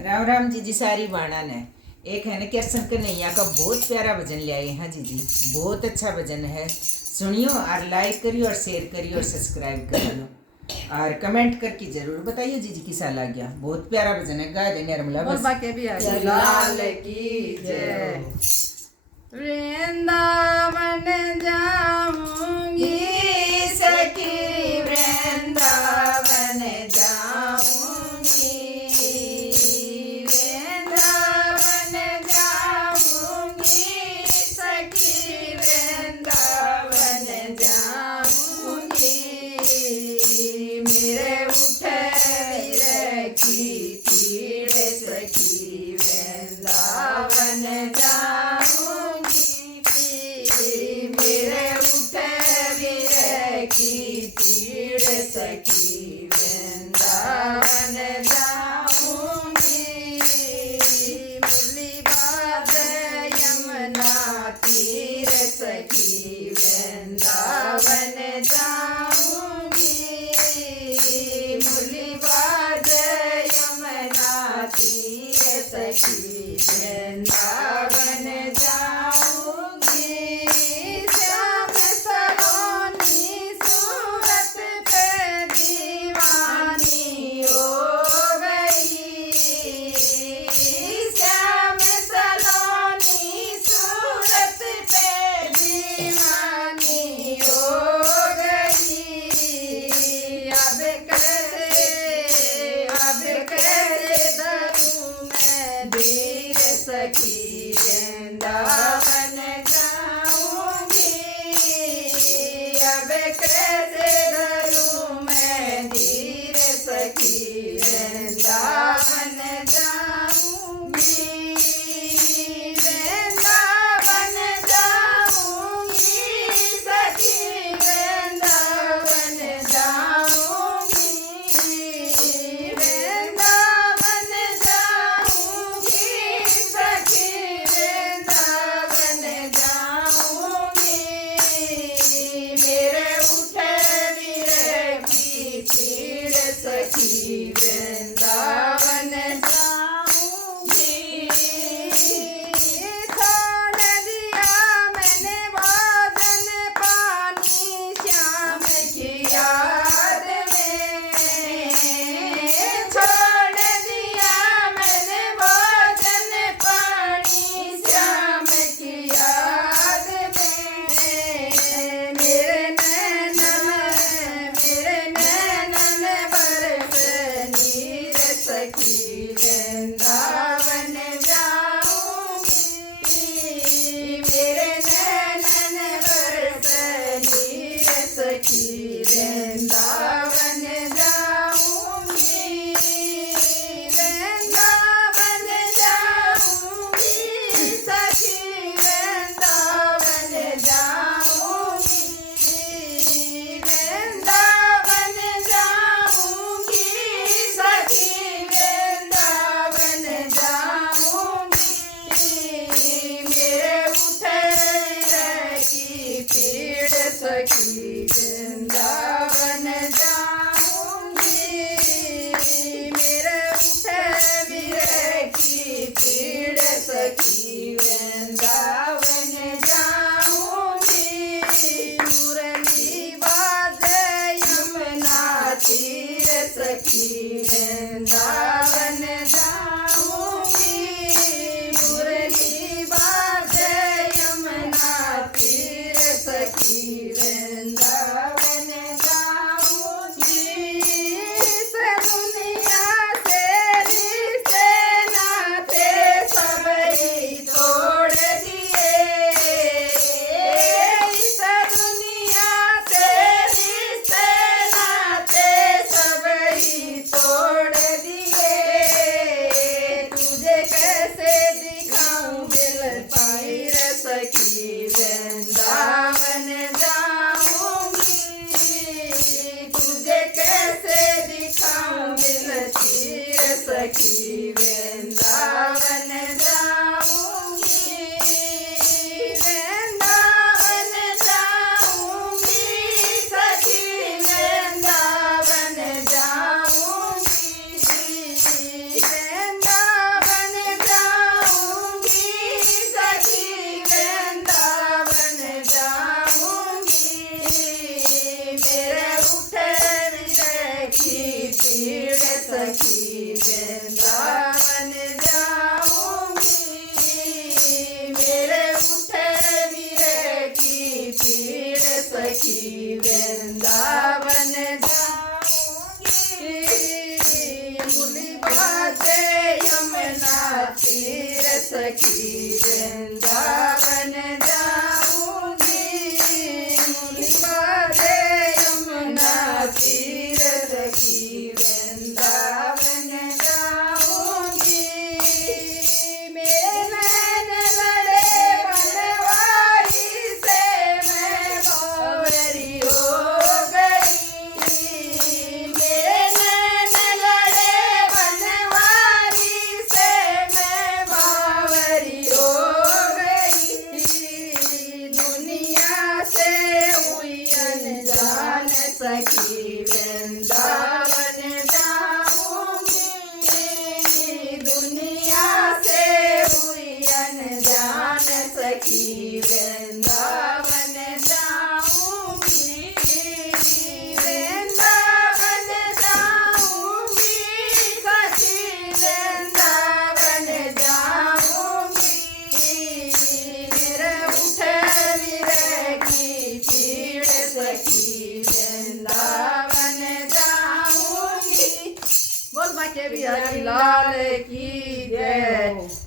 राम राम जी सारी बाणा ने एक है ना कृष्ण कन्हैया का बहुत प्यारा भजन ले आए हैं जी। बहुत अच्छा भजन है, सुनियो और लाइक करियो और शेयर करियो और सब्सक्राइब करियो और कमेंट करके जरूर बताइए जी किसा लग गया। बहुत प्यारा भजन है, गा देंगे निर्मला और बस। बाकी भी लाल की जय। वृंदावन जाऊंगी सखी, वृंदावन जाऊंगी, वृंदावन जाऊंगी सखी, वृंदावन जाऊंगी। मेरे उठे वीर की पीड़ सखी, वृंदावन जाऊंगी। मेरे उठे वीर की पीड़ सखी, वृंदावन जाऊंगी। मुरली बाज यमुना तीर सखी, वृंदावन जाऊंगी। मुरली बाज यमुना तीर सखी, वृंदावन जाऊंगी। श्याम सलोनी सूरत पे दीवानी हो गई, श्याम सलोनी सूरत पे दीवानी हो गई। अब कैसे धरूं मैं धीर सखी, वृंदावन जाऊंगी। अब कैसे धरूं मैं धीर सखी, वृंदावन जाऊंगी। वृंदावन जाऊंगी सखी, वृंदावन जाऊंगी। वृंदावन जाऊंगी सखी, वृंदावन जाऊंगी। मेरे उठे वीर की पीड़ सखी, वृंदावन जाऊंगी। छोड़ दिया मैंने भोजन पानी श्याम की याद में, छोड़ दिया मैंने भोजन पानी श्याम की याद में। मेरे नैनन बरस नीर सखी, वृंदावन जाऊंगी। मेरे नैनन बरस नीर सखी, वृंदावन जाऊंगी। वृंदावन जाऊंगी सखी, वृंदावन जाऊंगी। वृंदावन जाऊंगी सखी, वृंदावन जाऊंगी। मेरे उठे की पीड़ सखी, वृंदावन जाऊंगी। मेरे उठे वीर की पीड़ सखी, वृंदावन जाऊंगी। मुरली बाज यमुना तीर सखी, वृंदावन जाऊंगी। मुरली बाज यमुना तीर सखी, वृंदावन जाऊंगी। इस दुनिया से रिश्ते नाते सबई तोड़ दिए, इस दुनिया से रिश्ते नाते सबई तोड़ दिए। तुझे कैसे दिखाऊं दिल पाई सखी, वृंदावन जाऊंगी। तुझे कैसे दिखाऊं दिल तीर सखी, वृंदावन जाऊंगी। वृंदावन जाऊंगी सखी, वृंदावन जाऊंगी। सखी वृंदावन जाऊंगी मुनिवादे यमुना तीर सखी वृंदावन जाऊंगी मेरे नैन लड़े बनवारी से मैं बावरी हो गई मेरे नैन लड़े बनवारी से मैं बावरी हो गई दुनिया से हुई अनजान सखी वृंदावन जाऊंगी दुनिया से हुई अनजान सखी वृंदावन जाऊंगी वृंदावन जाऊंगी सखी वृंदावन जाऊंगी मेरे उठे विरह की पीड़ सखी वृंदावन जाऊंगी बोल बाके बिहारी लाल की जय।